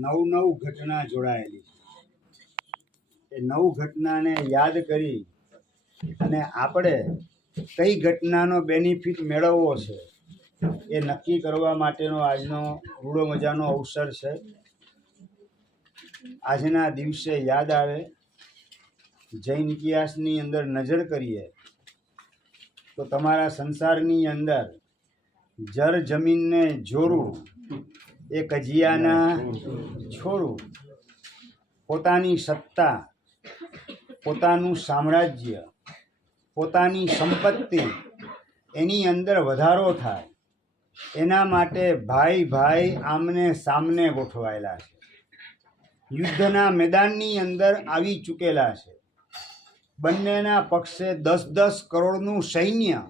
નવ ઘટના જોડાયેલી છે। એ 9 ઘટનાને યાદ કરી અને આપણે કઈ ઘટનાનો બેનિફિટ મેળવવો છે એ નક્કી કરવા માટેનો આજનો રૂડો મજાનો અવસર છે। આજના દિવસે યાદ આવે, જૈન ઇતિહાસની અંદર નજર કરીએ તો તમારા સંસારની અંદર જર જમીનને જોરું એ કજિયાના છોરું, પોતાની સત્તા, પોતાનું સામ્રાજ્ય, પોતાની સંપત્તિ એની અંદર વધારો થાય એના માટે ભાઈ ભાઈ આમને સામને ગોઠવાયેલા છે। યુદ્ધના મેદાનની અંદર આવી ચૂકેલા છે। બંનેના પક્ષે 10-10 કરોડનું સૈન્ય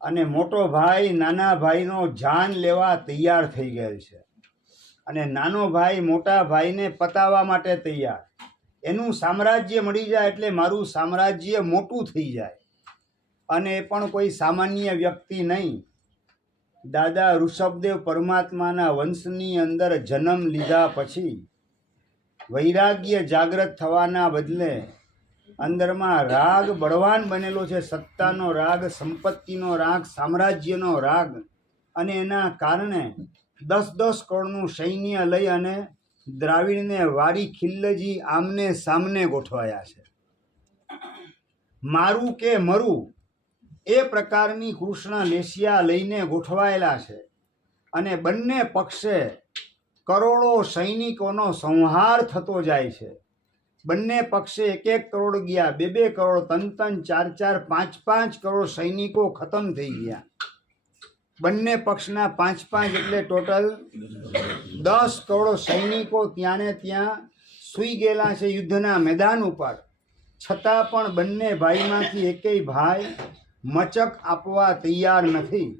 અને મોટો ભાઈ નાના ભાઈનો જાન લેવા તૈયાર થઈ ગયેલ છે અને નાનો ભાઈ મોટા ભાઈને પતાવવા માટે તૈયાર। એનું સામ્રાજ્ય મળી જાય એટલે મારું સામ્રાજ્ય મોટું થઈ જાય। અને એ પણ કોઈ સામાન્ય વ્યક્તિ નહીં, દાદા ઋષભદેવ પરમાત્માના વંશની અંદર જન્મ લીધા પછી વૈરાગ્ય જાગૃત થવાના બદલે અંદરમાં રાગ બળવાન બનેલો છે। સત્તાનો રાગ, સંપત્તિનો રાગ, સામ્રાજ્યનો રાગ, અને એના કારણે 10-10 કરોડનું સૈન્ય લઈ અને દ્રાવિડને વારી ખિલ્લજી આમને સામને ગોઠવાયા છે। મારું કે મરું એ પ્રકારની કૃષ્ણ લેસિયા લઈને ગોઠવાયેલા છે અને બંને પક્ષે કરોડો સૈનિકોનો સંહાર થતો જાય છે। બંને પક્ષે 1-1 કરોડ ગયા, 2-2 કરોડ, 3-3, 4-4, 5-5 કરોડ સૈનિકો ખતમ થઈ ગયા। બંને પક્ષના 5-5 એટલે ટોટલ 10 કરોડ સૈનિકો ત્યાં ને ત્યાં સૂઈ ગયેલા છે યુદ્ધના મેદાન ઉપર। છતાં પણ બંને ભાઈમાંથી એકેય ભાઈ મચક આપવા તૈયાર નથી।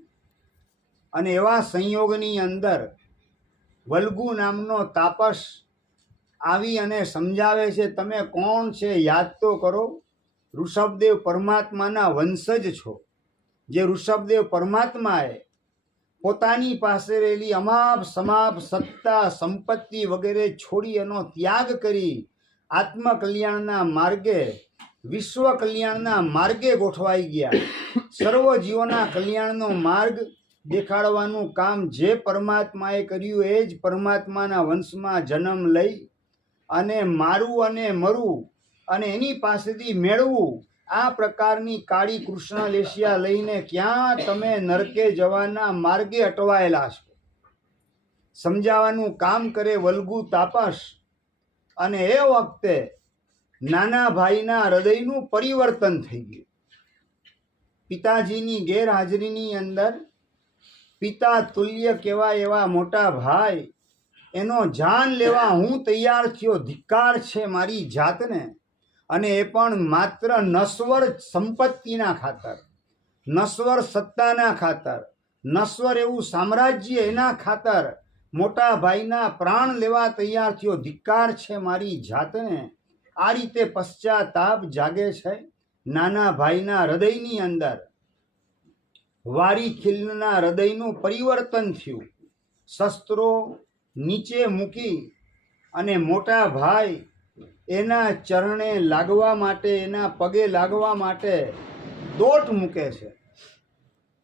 અને એવા સંયોગની અંદર વલ્ગુ નામનો તાપસ આવી અને સમજાવે છે, તમે કોણ છે યાદ તો કરો, ઋષભદેવ પરમાત્માના વંશજ છો। જે ઋષભદેવ પરમાત્માએ પોતાની પાસે રહેલી અમાપ સમાપ સત્તા સંપત્તિ વગેરે છોડી એનો ત્યાગ કરી આત્મકલ્યાણના માર્ગે, વિશ્વ કલ્યાણના માર્ગે ગોઠવાઈ ગયા। સર્વ જીવોના કલ્યાણનો માર્ગ દેખાડવાનું કામ જે પરમાત્માએ કર્યું એ જ પરમાત્માના વંશમાં જન્મ લઈ અને મારું અને મરું અને એની પાસેથી મેળવું, આ પ્રકારની કાળી કૃષ્ણ લેસિયા લઈને ક્યાં તમે નરકે જવાના માર્ગે અટવાયેલા છો સમજાવવાનું કામ કરે વલ્ગુ તાપસ। અને એ વખતે નાના ભાઈના હૃદયનું પરિવર્તન થઈ ગયું। પિતાજીની ગેરહાજરીની અંદર પિતા તુલ્ય કહેવાય એવા મોટા ભાઈ એનો જાન લેવા હું તૈયાર થયો, ધિક્કાર છે મારી જાતને। અને એ પણ માત્ર નશ્વર સંપત્તિના ખાતર, નશ્વર સત્તાના ખાતર, નશ્વર એવું સામ્રાજ્ય એના ખાતર મોટા ભાઈના પ્રાણ લેવા તૈયાર થયો, ધિક્કાર છે મારી જાતને। આ રીતે પશ્ચાતાપ જાગે છે નાના ભાઈના હૃદયની અંદર। વારી ખિલ્લના હૃદયનું પરિવર્તન થયું। શસ્ત્રો નીચે મૂકી અને મોટા ભાઈ એના ચરણે લાગવા માટે, એના પગે લાગવા માટે દોટ મૂકે છે।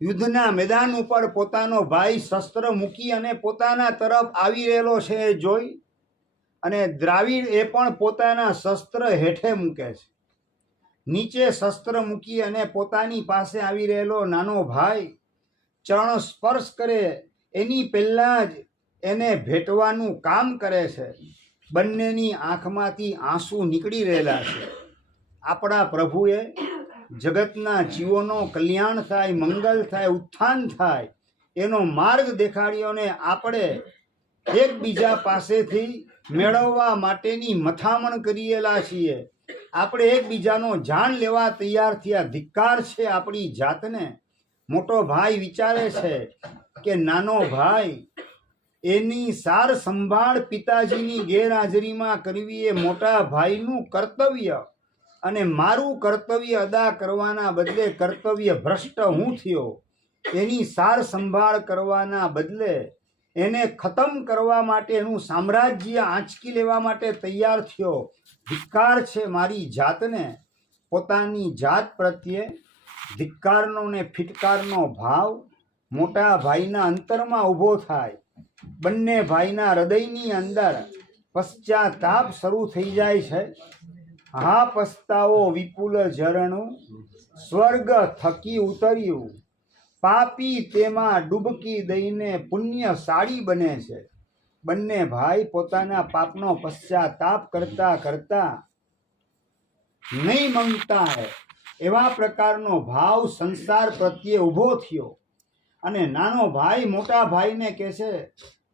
યુદ્ધના મેદાન ઉપર પોતાનો ભાઈ શસ્ત્ર મૂકી અને પોતાના તરફ આવી રહેલો છે એ જોઈ અને દ્રાવિડ એ પણ પોતાના શસ્ત્ર હેઠે મૂકે છે। નીચે શસ્ત્ર મૂકી અને પોતાની પાસે આવી રહેલો નાનો ભાઈ ચરણ સ્પર્શ કરે એની પહેલાં જ એને ભેટવાનું કામ કરે છે। બંનેની આંખમાંથી આંસુ નીકળી રહેલા છે। આપણા પ્રભુએ જગતના જીવોનો કલ્યાણ થાય, મંગલ થાય, ઉત્થાન થાય એનો માર્ગ દેખાડ્યો ને આપણે એકબીજા પાસેથી મેળવવા માટેની મથામણ કરીએલા છીએ। આપણે એકબીજાનો જાન લેવા તૈયાર થયા, ધિક્કાર છે આપણી જાતને। મોટો ભાઈ વિચારે છે કે નાનો ભાઈ એની સાર સંભાળ પિતાજીની ગેરહાજરીમાં કરવી એ મોટા ભાઈનું કર્તવ્ય, અને મારું કર્તવ્ય અદા કરવાના બદલે કર્તવ્ય ભ્રષ્ટ હું થયો। એની સાર સંભાળ કરવાના બદલે એને ખતમ કરવા માટે, એનું સામ્રાજ્ય આંચકી લેવા માટે તૈયાર થયો. ધિક્કાર છે મારી જાતને. પોતાની જાત પ્રત્યે ધિક્કારનો ને ફિટકારનો ભાવ મોટા ભાઈના અંતરમાં ઊભો થાય. બંને ભાઈના હૃદયની અંદર પશ્ચાતાપ શરૂ થઈ જાય છે. હા પસ્તાવો વિપુલ ઝરણું સ્વર્ગ થકી ઉતર્યું, પાપી તેમાં ડૂબકી દઈને પુણ્યશાળી બને છે. બંને ભાઈ પોતાના પાપનો પશ્ચાતાપ કરતા કરતા નહીં મંગતા હે એવા પ્રકારનો ભાવ સંસાર પ્રત્યે ઊભો થયો. અને નાનો ભાઈ મોટા ભાઈને કહે છે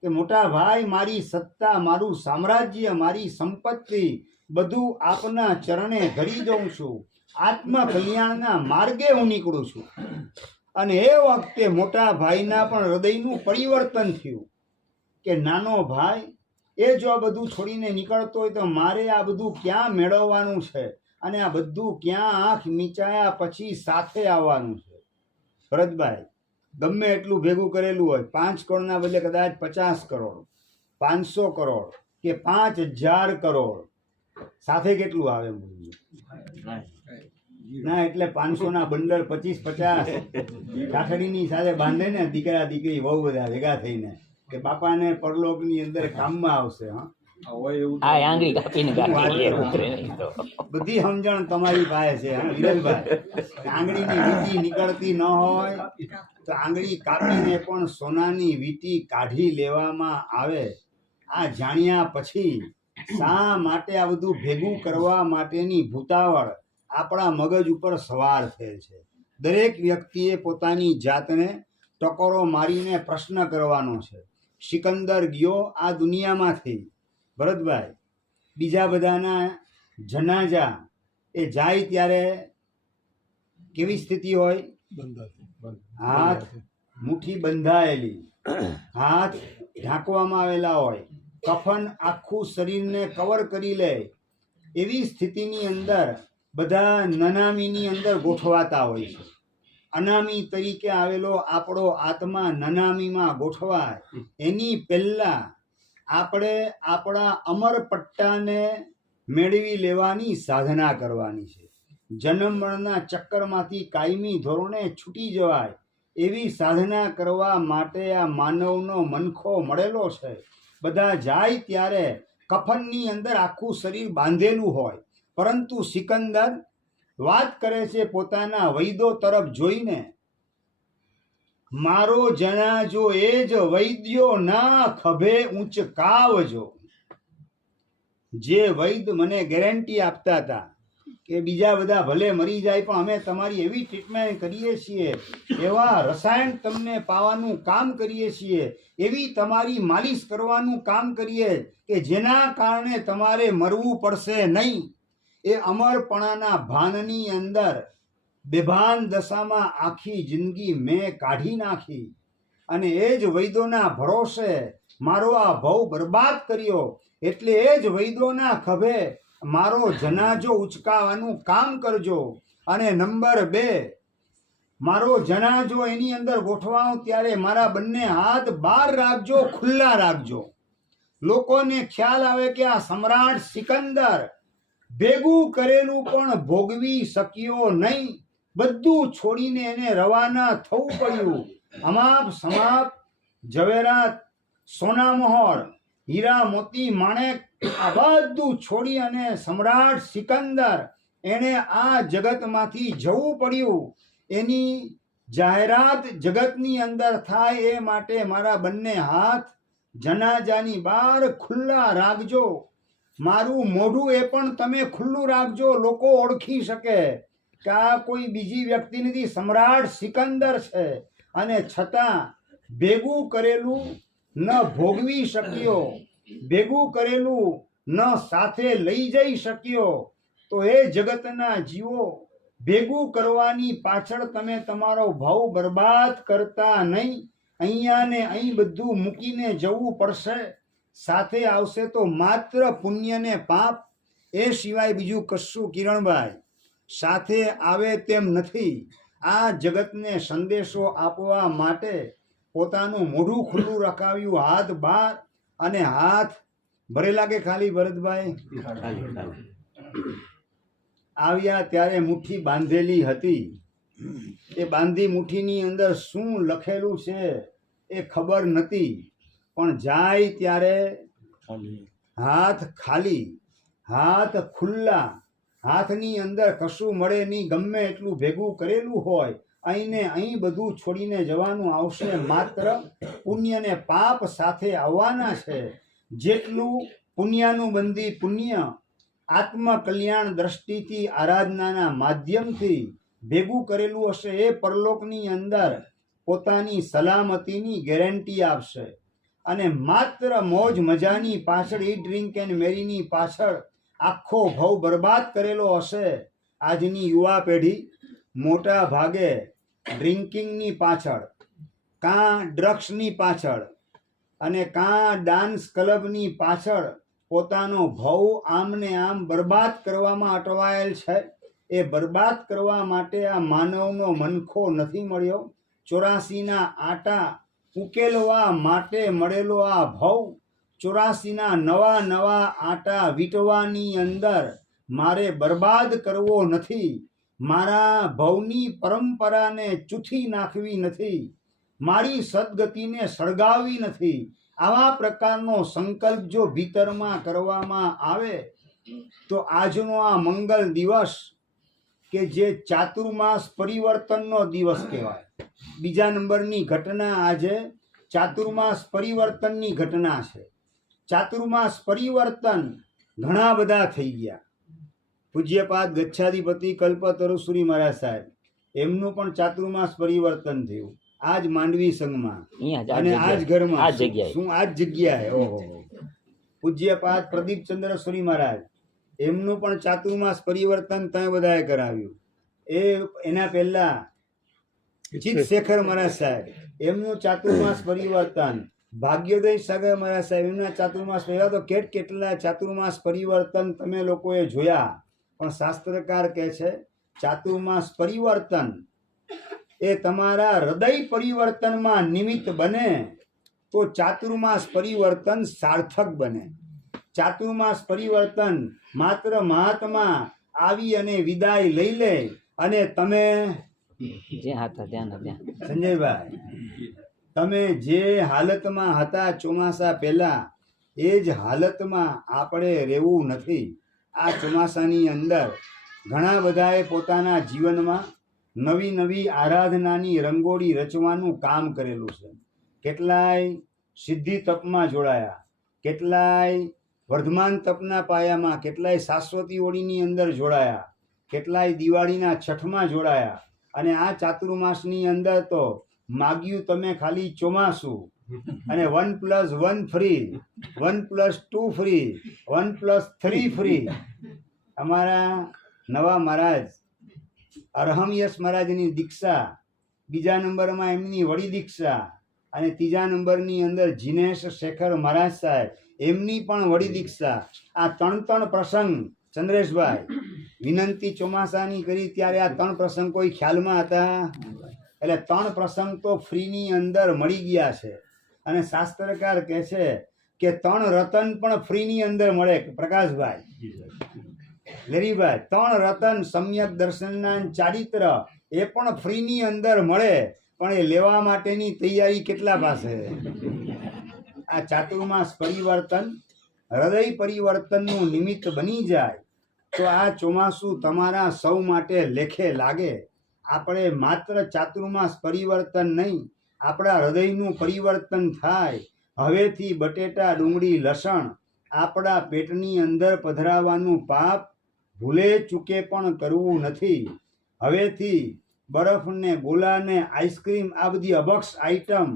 કે મોટા ભાઈ, મારી સત્તા, મારું સામ્રાજ્ય, મારી સંપત્તિ બધું આપના ચરણે ધરી દઉં છું. આત્મ કલ્યાણના માર્ગે હું નીકળું છું. અને એ વખતે મોટા ભાઈના પણ હૃદયનું પરિવર્તન થયું કે નાનો ભાઈ એ જો આ બધું છોડીને નીકળતો હોય તો મારે આ બધું ક્યાં મેળવવાનું છે, અને આ બધું ક્યાં આંખ મીચાયા પછી સાથે આવવાનું છે. ભરતભાઈ ગમે એટલું ભેગું કરેલું હોય, 5 કરોડના બદલે કદાચ 50 કરોડ, 500 કરોડ કે 5000 કરોડ, સાથે કેટલું આવે? ના, એટલે 500 ના બંડલ 25-50 કાઠડીની સાથે બાંધે ને દીકરા દીકરી બહુ બધા ભેગા થઈને કે બાપાને પરલોકની અંદર કામમાં આવશે. બધી સમજણ તમારી પાસે છે વિરલભાઈ. આંગળીની વીંટી નીકળતી ન હોય તો આંગળી કાપીને પણ સોનાની વીંટી કાઢી લેવામાં આવે. આ જાણ્યા પછી શા માટે આ બધું ભેગું કરવા માટેની ભૂતાવળ આપણા મગજ ઉપર સવાર થયેલ છે. દરેક વ્યક્તિએ પોતાની જાતને ટકોરો મારીને પ્રશ્ન કરવાનો છે. સિકંદર ગયો આ દુનિયામાંથી, ભરતભાઈ, બીજા બધાના જનાજા એ જાય ત્યારે કેવી સ્થિતિ હોય? હાથ મુઠ્ઠી બંધાયેલી, હાથ ઢાંકવામાં આવેલા હોય, કફન આખું શરીરને કવર કરી લે એવી સ્થિતિની અંદર બધા નનામીની અંદર ગોઠવાતા હોય છે. અનામી તરીકે આવેલો આપણો આત્મા નનામીમાં ગોઠવાય એની પહેલા આપણે આપણા અમર પટ્ટાને મેળવી લેવાની સાધના કરવાની છે. જન્મ મરણના ચક્કરમાંથી કાયમી ધોરણે છૂટી જવાય એવી સાધના કરવા માટે આ માનવનો મનખો મળેલો છે. બધા જાય ત્યારે કફનની અંદર આખું શરીર બાંધેલું હોય, પરંતુ સિકંદર વાત કરે છે પોતાના વૈદો તરફ જોઈને, મારો જનાજો એ જ વૈદ્યો ના ખભે ઊંચકાવજો. જે વૈદ મને ગેરંટી આપતા હતા કે બીજા બધા ભલે મરી જાય પણ અમે તમારી એવી ટ્રીટમેન્ટ કરીએ છીએ, એવા રસાયણ તમને પાવાનું કામ કરીએ છીએ, એવી તમારી માલિશ કરવાનું કામ કરીએ કે જેના કારણે તમારે મરવું પડશે નહીં. એ અમરપણાના ભાનની અંદર બેભાન દશામાં આખી જિંદગી મેં કાઢી નાખી અને એ જ વૈદોના ભરોસે મારો આ ભવ બરબાદ કર્યો. એટલે એ જ વૈદોના ખભે મારો જનાજો ઉચકાવાનું કામ કરજો. અને નંબર 2, મારો જનાજો એની અંદર ગોઠવાઓ ત્યારે મારા બંને હાથ બહાર રાખજો, ખુલ્લા રાખજો. લોકોને ખ્યાલ આવે કે આ સમ્રાટ સિકંદર ભેગું કરેલું પણ ભોગવી શક્યો નહીં. બધું છોડીને એને રવાના થવું પડ્યું. અમાપ સમાપ ઝવેરાત, સોના મોહર, હીરા મોતી માણેક આ બધું છોડી અને સમ્રાટ સિકંદર એને આ જગતમાંથી જવું પડ્યું. એની જાહેરાત જગતની અંદર થાય એ માટે મારા બંને હાથ જનાજાની બહાર ખુલ્લા રાખજો. મારું મોઢું એ પણ તમે ખુલ્લું રાખજો, લોકો ઓળખી શકે કે આ કોઈ બીજી વ્યક્તિ નથી, સમ્રાટ સિકંદર છે. અને છતાં ભેગું કરેલું ન ભોગવી શક્યો, ભેગું કરેલું ન સાથે લઈ જઈ શક્યો, તો એ જગતના જીવો ભેગું કરવાની પાછળ તમે તમારો ભાવ બરબાદ કરતા નહીં. અહીંયા ને અહીં બધું મૂકીને જવું પડશે. સાથે આવશે તો માત્ર પુણ્ય ને પાપ, એ સિવાય બીજું કશું. કિરણભાઈ, સાથે આવે તેમ નથી. આ જગતને સંદેશો આપવા માટે પોતાનું મોઢું ખુલ્લું રખાવ્યું, હાથ બહાર, અને હાથ ભરેલા કે ખાલી? ભરતભાઈ આવ્યા ત્યારે મુઠ્ઠી બાંધેલી હતી. એ બાંધી મુઠ્ઠીની અંદર શું લખેલું છે એ ખબર નથી, પણ જાય ત્યારે હાથ ખાલી, હાથ ખુલ્લા, હાથની અંદર કશું મળે નહીં. ગમે એટલું ભેગું કરેલું હોય, અહીં ને અહીં બધું છોડીને જવાનું આવશે. માત્ર પુણ્ય ને પાપ સાથે આવવાના છે. જેટલું પુણ્યાનું બંધી પુણ્ય આત્મકલ્યાણ દ્રષ્ટિથી આરાધનાના માધ્યમથી ભેગું કરેલું હશે, એ પરલોકની અંદર પોતાની સલામતીની ગેરંટી આપશે. અને માત્ર મોજ મજાની પાછળ, ઈ ડ્રિંક એન્ડ મેરીની પાછળ આખો ભવ બરબાદ કરેલો હશે. આજની યુવા પેઢી મોટા ભાગે ડ્રિંકિંગની પાછળ, કાં ડ્રગ્સની પાછળ, અને કાં ડાન્સ ક્લબની પાછળ પોતાનો ભવ આમને આમ બરબાદ કરવામાં અટવાયેલ છે. એ બરબાદ કરવા માટે આ માનવનો મનખો નથી મળ્યો. 84ના આટા ઉકેલવા માટે મળેલો આ ભવ, 84ના નવા નવા આટા વીટવાની અંદર મારે બરબાદ કરવો નથી. મારા ભવની પરંપરાને ચૂથી નાખવી નથી. મારી સદગતિને સળગાવવી નથી. આવા પ્રકારનો સંકલ્પ જો ભીતરમાં કરવામાં આવે તો આજનો આ મંગલ દિવસ, કે જે ચાતુર્માસ પરિવર્તનનો દિવસ કહેવાય. બીજા નંબરની ઘટના આજે ચાતુર્માસ પરિવર્તનની ઘટના છે. ચાતુર્માસ પરિવર્તન ઘણા બધા થઈ ગયા. પૂજ્યપાદ ગચ્છાધિપતિ કલ્પતરુશ્રી મહારાજ સાહેબ, એમનું પણ ચાતુર્માસ પરિવર્તન થયું આજ માંડવી સંઘમાં, અને આજ ઘરમાં, શું આજ જગ્યાએ. ઓહો. પૂજ્યપાદ પ્રદીપચંદ્રશ્રી મહારાજ, એમનું પણ ચાતુર્માસ પરિવર્તન ત્યાં બધાએ કરાવ્યું. એના પહેલા ચિત્તશેખર મહારાજ સાહેબ, એમનું ચાતુર્માસ પરિવર્તન. ભાગ્યોદય સાગર મહારાજ સાહેબ, એમના ચાતુર્માસ પહેલા તો કેટલા ચાતુર્માસ પરિવર્તન તમે લોકોએ જોયા. પણ શાસ્ત્રકાર કહે છે ચાતુર્માસ પરિવર્તન એ તમારા હૃદય પરિવર્તનમાં નિમિત્ત બને તો ચાતુર્માસ પરિવર્તન સાર્થક બને. ચાતુર્માસ પરિવર્તન માત્ર મહાત્મા આવી અને વિદાય લઈ લે અને તમે સંજયભાઈ, તમે જે હાલતમાં હતા ચોમાસા પહેલા, એ જ હાલતમાં આપણે રહેવું નથી. આ ચોમાસાની અંદર ઘણા બધાએ પોતાના જીવનમાં નવી નવી આરાધનાની રંગોળી રચવાનું કામ કરેલું છે. કેટલાય સિદ્ધિ તપમાં જોડાયા, કેટલાય વર્ધમાન તપના પાયામાં, કેટલાય શાશ્વતી ઓળીની અંદર જોડાયા, કેટલાય દિવાળીના છઠમાં જોડાયા. અને આ ચાતુર્માસની અંદર તો માગ્યું તમે ખાલી ચોમાસું, અને 1+1 ફ્રી, 1+2 ફ્રી, 1+3 ફ્રી. અમારા નવા મહારાજ અરહમયસ મહારાજની દીક્ષા, બીજા નંબરમાં એમની વડી દીક્ષા, અને ત્રીજા નંબરની અંદર જીનેશ શેખર મહારાજ સાહેબ, એમની પણ વડી દીક્ષા. આ ત્રણ પ્રસંગ ચંદ્રેશભાઈ વિનંતી ચોમાસાની કરી ત્યારે આ 3 પ્રસંગ કોઈ ખ્યાલમાં હતા? એટલે 3 પ્રસંગ તો ફ્રીની અંદર મળી ગયા છે. અને શાસ્ત્રકાર કહે છે કે 3 રતન પણ ફ્રીની અંદર મળે. પ્રકાશભાઈ, લેરીભાઈ, 3 રતન સમ્યક દર્શનના ચારિત્ર એ પણ ફ્રીની અંદર મળે, પણ એ લેવા માટેની તૈયારી કેટલા પાસે? આ ચાતુર્માસ પરિવર્તન હૃદય પરિવર્તનનું નિમિત્ત બની જાય તો આ ચોમાસું તમારા સૌ માટે લેખે લાગે. આપણે માત્ર ચાતુર્માસ પરિવર્તન નહીં, આપણા હૃદયનું પરિવર્તન થાય. હવેથી બટેટા, ડુંગળી, લસણ આપણા પેટની અંદર પધરાવવાનું પાપ ભૂલે ચૂકે પણ કરવું નથી. હવેથી બરફ ને ગોલા ને આઈસ્ક્રીમ, આ બધી અભક્ષ આઈટમ,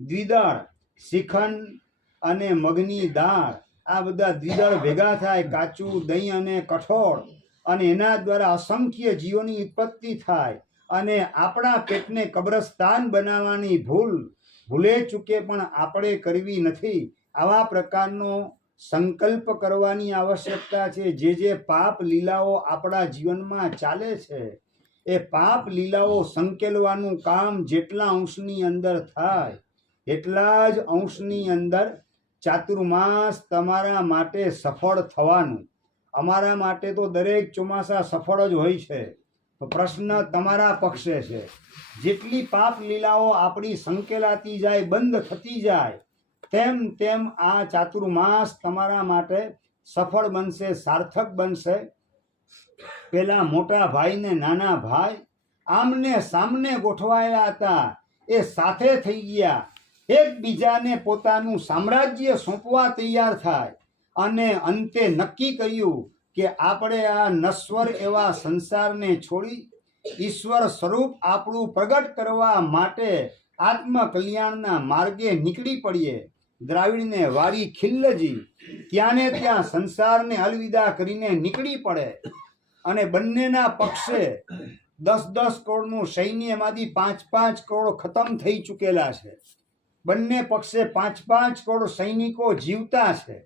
દ્વિદળ, શ્રીખંડ અને મગની દાળ, આ બધા દ્વિદળ ભેગા થાય, કાચું દહીં અને કઠોળ, અને એના દ્વારા અસંખ્ય જીવોની ઉત્પત્તિ થાય. અને આપણા પેટને કબ્રસ્તાન બનાવવાની ભૂલે ચૂકે પણ આપણે કરવી નથી. આવા પ્રકારનો સંકલ્પ કરવાની આવશ્યકતા છે. જે પાપ લીલાઓ આપણા જીવનમાં ચાલે છે, એ પાપ લીલાઓ સંકેલવાનું કામ જેટલા અંશની અંદર થાય એટલા જ અંશની અંદર ચાતુર્માસ તમારા માટે સફળ થવાનું. અમારા માટે તો દરેક ચોમાસા સફળ જ હોય છે. તો પ્રશ્ન તમારા પક્ષે છે. જેટલી પાપ લીલાઓ આપણી સંકેલાતી જાય, બંધ થતી જાય, તેમ તેમ આ ચાતુર્માસ તમારા માટે સફળ બનશે, સાર્થક બનશે. પેલા મોટા ભાઈ ને નાના ભાઈ આમને સામને ગોઠવાયેલા હતા, એ સાથે થઈ ગયા, એકબીજાને પોતાનું સામ્રાજ્ય સોંપવા તૈયાર થાય અને અંતે નક્કી કર્યું કે આપણે આ નશ્વર એવા સંસારને છોડી ઈશ્વર સ્વરૂપ આપણું પ્રગટ કરવા માટે આત્મકલ્યાણના માર્ગે નીકળી પડીએ. દ્રાવિડને વારી ખિલ્લજી ત્યાંને ત્યાં સંસારને અલવિદા કરીને નીકળી પડે અને બંનેના પક્ષે 10-10 કરોડનું સૈન્યમાંથી 5-5 કરોડ ખતમ થઈ ચૂકેલા છે. બંને પક્ષે 5-5 કરોડ સૈનિકો જીવતા છે,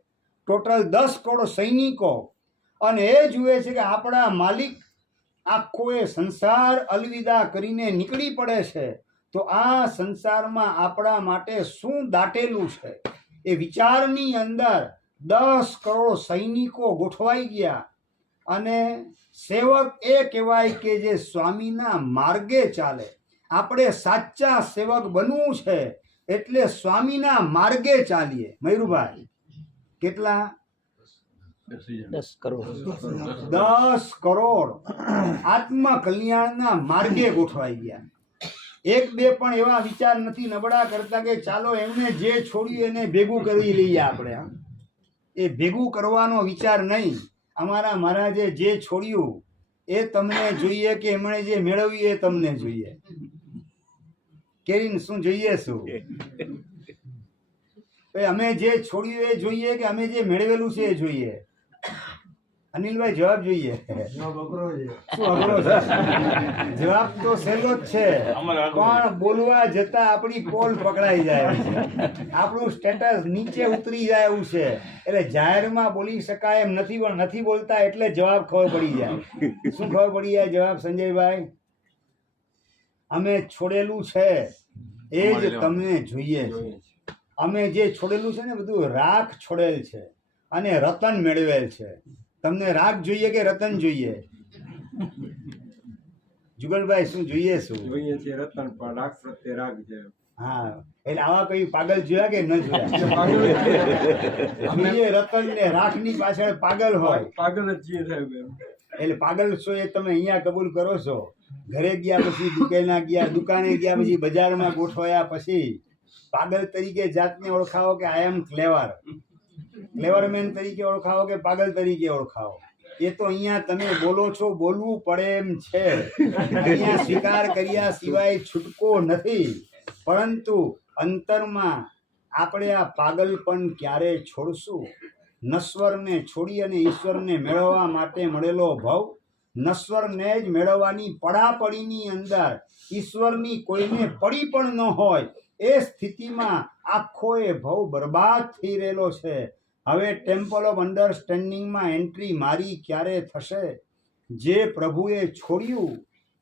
ટોટલ 10 કરોડ સૈનિકો. અને એ જુએ છે કે આપણા માલિક આખો એ સંસાર અલવિદા કરીને નીકળી પડે છે, તો આ સંસારમાં આપણા માટે શું દાટેલું છે, એ વિચારની અંદર 10 કરોડ સૈનિકો ગોઠવાઈ ગયા. અને સેવક એ કહેવાય કે જે સ્વામીના માર્ગે ચાલે. આપણે સાચા સેવક બનવું છે એટલે સ્વામીના માર્ગે ચાલીએ. મયુરભાઈ, કેટલા? 10 કરોડ 10 કરોડ આત્મકલ્યાણના માર્ગે ગોઠવાઈ ગયા. એક બે પણ એવા વિચાર નથી નબળા કરતા કે ચાલો એમને જે છોડ્યું એને ભેગું કરી લઈએ આપણે. એ ભેગું કરવાનો વિચાર નહીં. અમારા મહારાજે જે છોડ્યું એ તમને જોઈએ કે એમણે જે મેળવ્યું એ તમને જોઈએ? કેરીન શું જોઈએ? શું અમે જે છોડ્યું એ જોઈએ કે અમે જે મેળવેલું છે એ જોઈએ? અનિલભાઈ, જવાબ જોઈએ. શું અઘરો છે? જવાબ તો સહેલો જ છે, પણ બોલવા જતા આપણી પોલ પકડાઈ જાય, આપણું સ્ટેટસ નીચે ઉતરી જાય એવું છે. એટલે જાહેરમાં બોલી શકાય એમ નથી, પણ નથી બોલતા એટલે જવાબ ખબર પડી જાય. શું ખબર પડી જાય જવાબ, સંજયભાઈ? અમે છોડેલું છે એ જ તમને જોઈએ છે. અમે જે છોડેલું છે ને બધું રાખ છોડેલ છે અને રતન મેળવેલ છે. તમને રાગ જોઈએ કે રતન જોઈએ? જુગલભાઈ, શું જોઈએ? શું જોઈએ છે? રતન, પણ રાગ પ્રત્યે રાગ છે. હા, એટલે આવા કઈ પાગલ જોયા કે ન જોયા? જોઈએ રતન ને રાખ ની પાછળ પાગલ હોય. પાગલ જ છીએ સાહેબ. એટલે પાગલ છો એ તમે અહીંયા કબૂલ કરો છો. ઘરે ગયા પછી દુકાને ગયા પછી બજારમાં ગોઠવાયા પછી પાગલ તરીકે જાતને ઓળખાવો કે આઈ એમ ક્લેવર, ક્લેવરમેન તરીકે ઓળખાવો કે પાગલ તરીકે ઓળખાવો? એ તો અહીંયા તમે બોલો છો, બોલવું પડે એમ છે. અહીંયા સ્વીકાર કર્યા સિવાય છૂટકો નથી. પરંતુ અંતરમાં આપણે આ પાગલપણ ક્યારે છોડશું? નશ્વરને છોડી અને ઈશ્વરને મેળવવા માટે મળેલો ભવ, નશ્વરને જ મેળવવાની પડાપડીની અંદર ઈશ્વરની કોઈને પડી પણ ન હોય એ સ્થિતિમાં આખો એ ભવ બરબાદ થઈ રહેલો છે. હવે ટેમ્પલ ઓફ અન્ડરસ્ટેન્ડિંગમાં એન્ટ્રી મારી ક્યારે થશે? જે પ્રભુએ છોડ્યું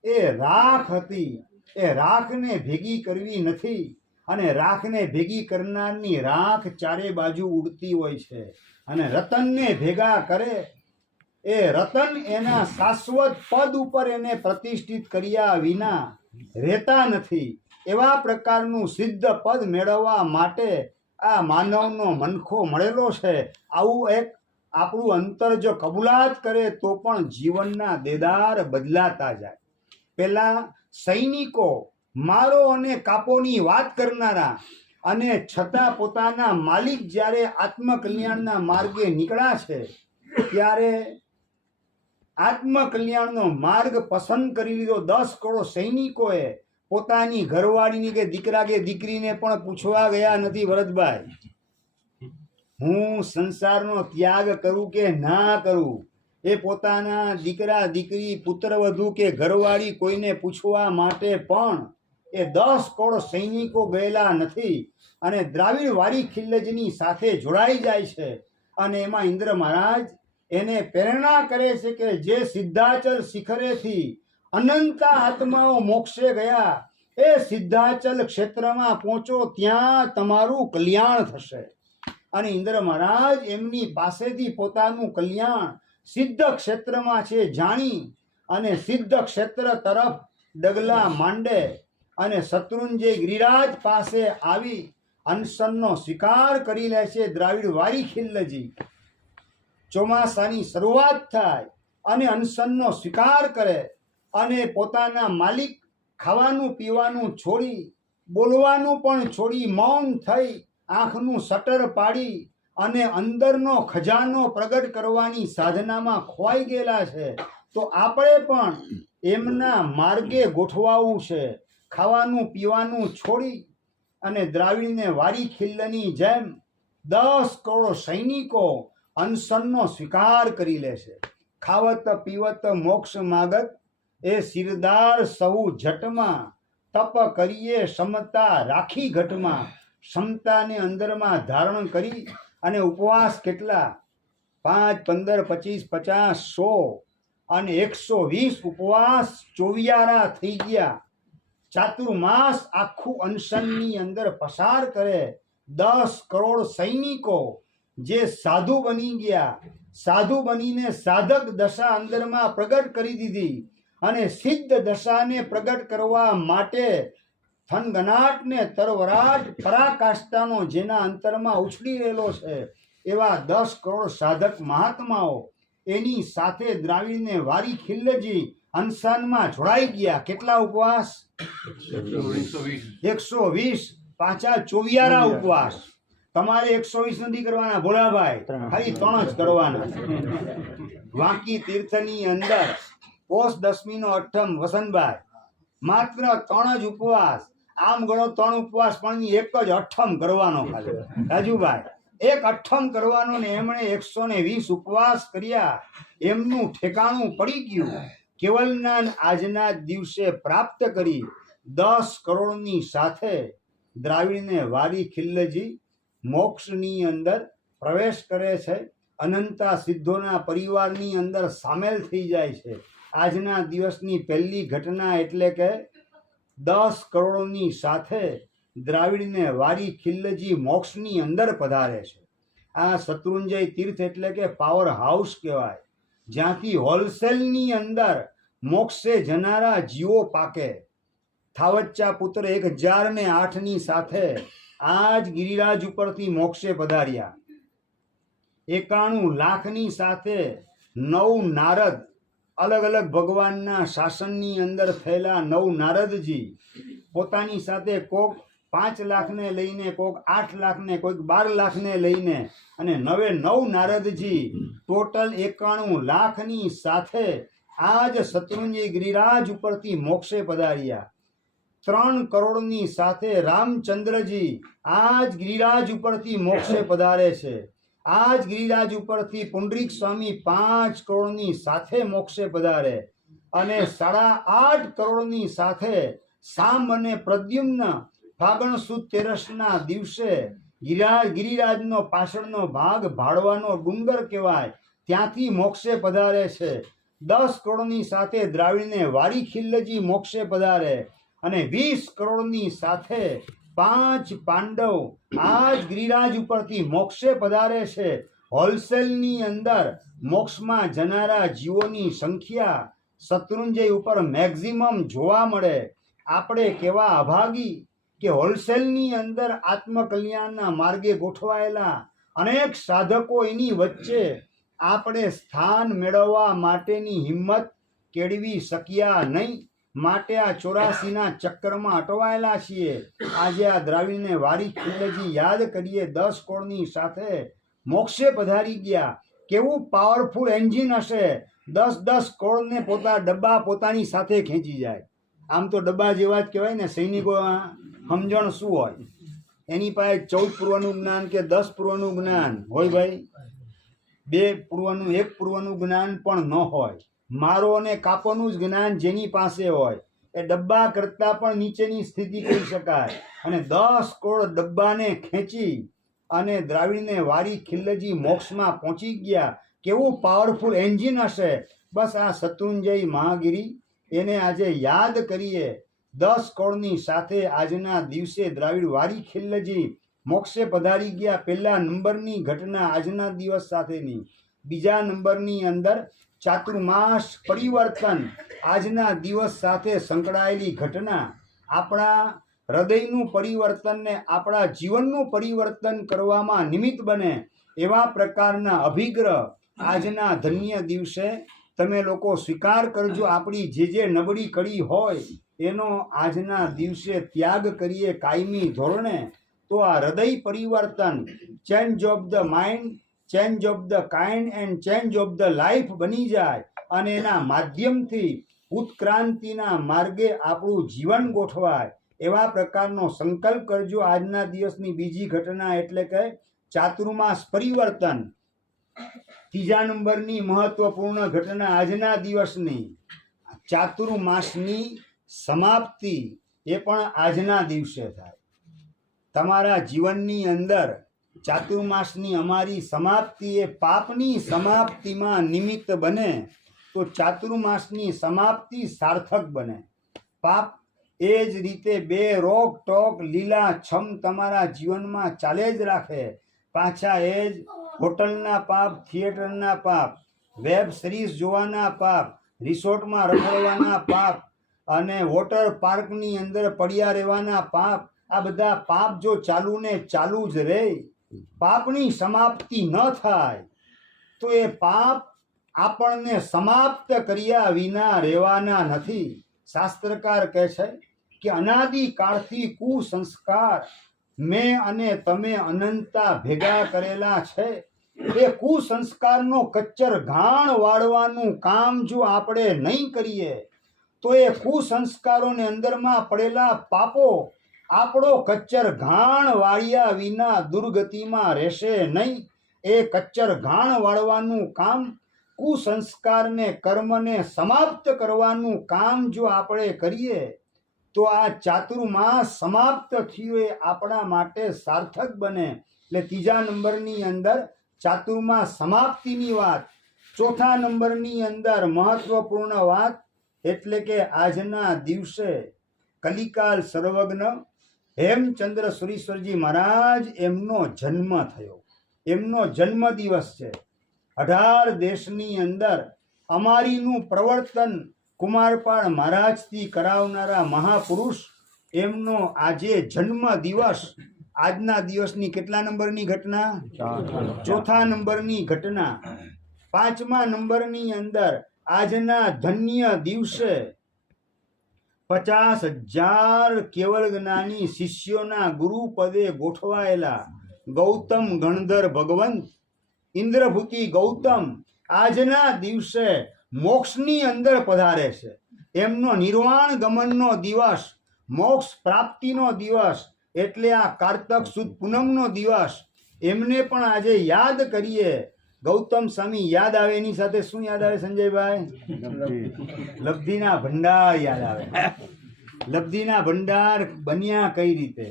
એ રાખ હતી, એ રાખને ભેગી કરવી નથી. અને રાખને ભેગી કરનારની રાખ ચારે બાજુ ઉડતી હોય છે. અને રતનને ભેગા કરે એ રતન એના શાશ્વત પદ ઉપર એને પ્રતિષ્ઠિત કર્યા વિના રહેતા નથી. એવા પ્રકારનું સિદ્ધ પદ મેળવવા માટે આ માનવનો મનખો મળેલો છે. આવું એક આપણું અંતર જો કબૂલાત કરે તો પણ જીવનના દેદાર બદલાતા જાય. પેલા સૈનિકો મારો અને કાપોની વાત કરનારા, અને છતાં પોતાના માલિક જ્યારે આત્મકલ્યાણના માર્ગે નીકળ્યા છે ત્યારે આત્મકલ્યાણનો માર્ગ પસંદ કરી લીધો. 10 કરોડ સૈનિકોએ પોતાની ઘરવાળીની કે દીકરા કે દીકરીને પણ પૂછવા ગયા નથી, ભરતભાઈ હું સંસારનો ત્યાગ કરું કે ના કરું? એ પોતાના દીકરા દીકરી પુત્ર વધુ કે ઘરવાળી કોઈને પૂછવા માટે પણ એ 10 કરોડ સૈનિકો ગયેલા નથી. અને દ્રાવિડ વારી ખિલ્લજની સાથે જોડાઈ જાય છે. અને એમાં ઇન્દ્ર મહારાજ એને પ્રેરણા કરે છે કે જે સિદ્ધાચલ શિખરેથી અનંત આત્માઓ મોક્ષે ગયા એ સિદ્ધાચલ ક્ષેત્રમાં પહોંચો, ત્યાં તમારું કલ્યાણ થશે. અને ઇન્દ્ર મહારાજ એમની પાસેથી પોતાનું કલ્યાણ સિદ્ધ ક્ષેત્રમાં છે જાણી અને સિદ્ધ ક્ષેત્ર તરફ ડગલા માંડે. અને શત્રુંજય ગિરિરાજ પાસે આવી અનશનનો સ્વીકાર કરી લે છે. દ્રાવિડ વારી ખિલ્લજી ચોમાસાની શરૂઆત થાય અને અનશનનો સ્વીકાર કરે અને પોતાના માલિક ખાવાનું પીવાનું છોડી, બોલવાનું પણ છોડી, મૌન થઈ આંખનું શટર પાડી અને અંદરનો ખજાનો પ્રગટ કરવાની સાધનામાં ખોવાઈ ગયેલા છે. તો આપણે પણ એમના માર્ગે ગોઠવાવું છે. ખાવાનું પીવાનું છોડી અને દ્રાવિડને વારી ખિલ્લની જેમ 10 કરોડ સૈનિકો અનશનનો સ્વીકાર કરી લેશે. ખાવત પીવત મોક્ષ માગત એ સિરદાર સહુ જટમાં, તપ કરીએ ક્ષમતા રાખી ઘટમાં. ક્ષમતાને અંદરમાં ધારણ કરી અને ઉપવાસ કેટલા 5, 15, 25, 50, 100 અને 120 ઉપવાસ ચોવિયારા થઈ ગયા. ચાતુર્માસ આખું અનશનની અંદર પસાર કરે. 10 કરોડ સૈનિકો જે સાધુ બની ગયા, સાધુ બનીને સાધક દશા અંદરમાં પ્રગટ કરી દીધી. અને સિદ્ધ દશાને પ્રગટ કરવા માટે થનગનાટને તરવરાટ પરાકાષ્ઠાનો જેના અંતરમાં ઉછળી રહેલો છે એવા 10 કરોડ સાધક મહાત્માઓ એની સાથે દ્રાવિડને વારી ખિલ્લજી અનશનમાં જોડાઈ ગયા. કેટલા ઉપવાસ? 120. પાછા ચોવિયારા ઉપવાસ. તમારે 120 નથી કરવાના ભોળાભાઈ, ખાલી 3 જ કરવાના. વાંકી તીર્થની અંદર પોષ 10મીનો અઠમ વસંતભાઈ માત્ર 3 જ ઉપવાસ. આમ ગણો 3 ઉપવાસ પણ એક જ અઠમ કરવાનો. ખાલી રાજુભાઈ એક અઠમ કરવાનો ને એમણે 120 ઉપવાસ કર્યા. એમનું ઠેકાણું પડી ગયું. કેવલ જ્ઞાન આજના દિવસે પ્રાપ્ત કરી 10 કરોડની સાથે દ્રાવિડને વારી ખિલ્લજી મોક્ષની અંદર પ્રવેશ કરે છે. અનંતા સિદ્ધોના પરિવારની અંદર સામેલ થઈ જાય છે. આજના દિવસની પહેલી ઘટના એટલે કે 10 કરોડની સાથે દ્રાવિડને વારી ખિલ્લજી મોક્ષની અંદર પધારે છે. આ શત્રુંજય તીર્થ એટલે કે પાવર હાઉસ કહેવાય, જ્યાંથી હોલસેલની અંદર મોક્ષે જનારા જીવો પાકે. થાવચ્ચા પુત્ર 1008ની સાથે આજ ગિરિરાજ ઉપરથી મોક્ષે પધાર્યા. 91 લાખની સાથે 9 નારદ, અલગ અલગ ભગવાનના શાસનની અંદર થયેલા 9 નારદજી પોતાની સાથે કોક 5 લાખને લઈને, કોક 8 લાખને, કોઈક 12 લાખને લઈને અને 9 નારદજી ટોટલ 91 લાખની સાથે આજ શત્રુંજય ગિરિરાજ ઉપરથી મોક્ષે પધાર્યા. 3 કરોડની સાથે રામચંદ્રજી આજ ગિરિરાજ ઉપરથી મોક્ષે પધારે છે. આજ ગિરિરાજ ઉપરથી પુંડરીક સ્વામી 5 કરોડની સાથે મોક્ષે પધારે અને 8.5 કરોડની સાથે સામ અને પ્રદ્યુમ્ન ફાગણ સુદ 13ના દિવસે ગિરિરાજનો પાછળનો ભાગ ભાડવાનો ડુંગર કહેવાય, ત્યાંથી મોક્ષે પધારે છે. 10 કરોડની સાથે દ્રાવિડને વારી ખિલ્લજી મોક્ષે પધારે અને 20 કરોડની સાથે 5 પાંડવ આજ ગિરિરાજ ઉપરથી મોક્ષે પધારે છે. હોલસેલની અંદર મોક્ષમાં જનારા જીવોની સંખ્યા શત્રુંજય ઉપર મેક્સિમમ જોવા મળે. આપણે કેવા અભાગી કે હોલસેલની અંદર આત્મકલ્યાણના માર્ગે ગોઠવાયેલા અનેક સાધકો એની વચ્ચે આપણે સ્થાન મેળવવા માટેની હિંમત કેળવી શક્યા નહીં. માટે આ 84ના ચક્કરમાં અટવાયેલા છીએ. આજે આ દ્રાવિડને વારી ખિલ્લજી યાદ કરીએ. 10 કરોડની સાથે મોક્ષે પધારી ગયા. કેવું પાવરફુલ એન્જિન હશે! 10 કરોડને ડબ્બા પોતાની સાથે ખેંચી જાય. આમ તો ડબ્બા જેવા જ કહેવાય ને. સૈનિકો સમજણ શું હોય એની પાસે 14 પૂર્વનું જ્ઞાન કે 10 પૂર્વનું જ્ઞાન હોય ભાઈ. 2 પૂર્વનું 1 પૂર્વનું જ્ઞાન પણ ન હોય. મારો અને કાપોનું જ જ્ઞાન જેની પાસે હોય એ ડબ્બા કરતા પણ નીચેની સ્થિતિ કહી શકાય. અને 10 કરોડ ડબ્બાને ખેંચી અને દ્રાવિડને વારી ખિલ્લજી મોક્ષમાં પહોંચી ગયા. કેવું પાવરફુલ એન્જિન હશે! બસ આ શત્રુંજય મહાગિરી એને આજે યાદ કરીએ. 10 કરોડની સાથે આજના દિવસે દ્રાવિડ વારી ખિલ્લજી મોક્ષે પધારી ગયા. પહેલા નંબરની ઘટના આજના દિવસ સાથેની. બીજા નંબરની અંદર ચાતુર્માસ પરિવર્તન આજના દિવસ સાથે સંકળાયેલી ઘટના. આપણા હૃદયનું પરિવર્તન ને આપણા જીવનનું પરિવર્તન કરવામાં નિમિત્ત બને એવા પ્રકારના અભિગ્રહ આજના ધન્ય દિવસે તમે લોકો સ્વીકાર કરજો. આપણી જે નબળી કડી હોય એનો આજના દિવસે ત્યાગ કરીએ કાયમી ધોરણે. તો આ હૃદય પરિવર્તન, change of the mind, change of the kind and change of the life બની જાય અને એના માધ્યમથી ઉત્ક્રાંતિના માર્ગે આપણું જીવન ગોઠવાય એવા પ્રકારનો સંકલ્પ કરજો. આજના દિવસની બીજી ઘટના એટલે કે ચાતુર્માસ પરિવર્તન. ત્રીજા નંબરની મહત્વપૂર્ણ ઘટના આજના દિવસની ચાતુર્માસની સમાપ્તિ, એ પણ આજના દિવસે થાય. તમારા જીવનની અંદર ચાતુર્માસની અમારી સમાપ્તિ એ પાપની સમાપ્તિમાં નિમિત્ત બને તો ચાતુર્માસની સમાપ્તિ સાર્થક બને. પાપ એ જ રીતે બે રોક ટોક લીલા છમ તમારા જીવનમાં ચાલે જ રાખે. પાછા એ જ હોટલના પાપ, થિયેટરના પાપ, વેબ સિરીઝ જોવાના પાપ, રિસોર્ટમાં રખડવાના પાપ અને વોટર પાર્કની અંદર પડ્યા રહેવાના પાપ, આ બધા પાપ જો ચાલુ ને ચાલુ જ રહે, પાપની સમાપ્તિ ન થાય તો એ પાપ આપણને સમાપ્ત કર્યા વિના રહેવાના નથી. શાસ્ત્રકાર કહે છે કે અનાદિ કાળથી કુસંસ્કાર મેં અને તમે અનંતા ભેગા કરેલા છે. એ કુસંસ્કારનો કચ્ચર ઘાણ વાળવાનું કામ જો આપણે નહીં કરીએ તો એ કુસંસ્કારોને અંદરમાં પડેલા પાપો આપણો કચ્ચર ઘાણ વાળ્યા વિના દુર્ગતિમાં રહેશે નહીં. એ કચ્ચર ઘાણ વાળવાનું કામ, કુસંસ્કારને કર્મને સમાપ્ત કરવાનું કામ જો આપણે કરીએ તો આ ચાતુર્માસ સમાપ્ત થયું એ આપણા માટે સાર્થક બને. એટલે ત્રીજા નંબરની અંદર ચાતુર્માસ સમાપ્તિની વાત. ચોથા નંબરની અંદર મહત્વપૂર્ણ વાત એટલે કે આજના દિવસે કલિકાલ સર્વજ્ઞ હેમચંદ્ર સુરીશ્વરજી મહારાજ એમનો જન્મ થયો. એમનો જન્મ દિવસ છે. 18 દેશની અંદર અમારીનું પ્રવર્તન કુમારપાળ મહારાજથી કરાવનારા મહાપુરુષ એમનો આજે જન્મ દિવસ. આજના દિવસની કેટલા નંબરની ઘટના? ચોથા નંબરની ઘટના. પાંચમા નંબરની અંદર આજના ધન્ય દિવસે 50,000 કેવળ જ્ઞાની શિષ્યોના ગુરુ પદે ગોઠવાયેલા ગૌતમ ગણધર ભગવંત ઇન્દ્રભૂતિ ગૌતમ આજના દિવસે મોક્ષની અંદર પધારે છે. એમનો નિર્વાણ ગમનનો દિવસ, મોક્ષ પ્રાપ્તિનો દિવસ એટલે આ કારતક સુદ પૂનમનો દિવસ. એમને પણ આજે યાદ કરીએ. ગૌતમ સ્વામી યાદ આવે એની સાથે શું યાદ આવે સંજયભાઈ? લબ્ધિના ભંડાર યાદ આવે. લબ્ધિના ભંડાર બન્યા કઈ રીતે?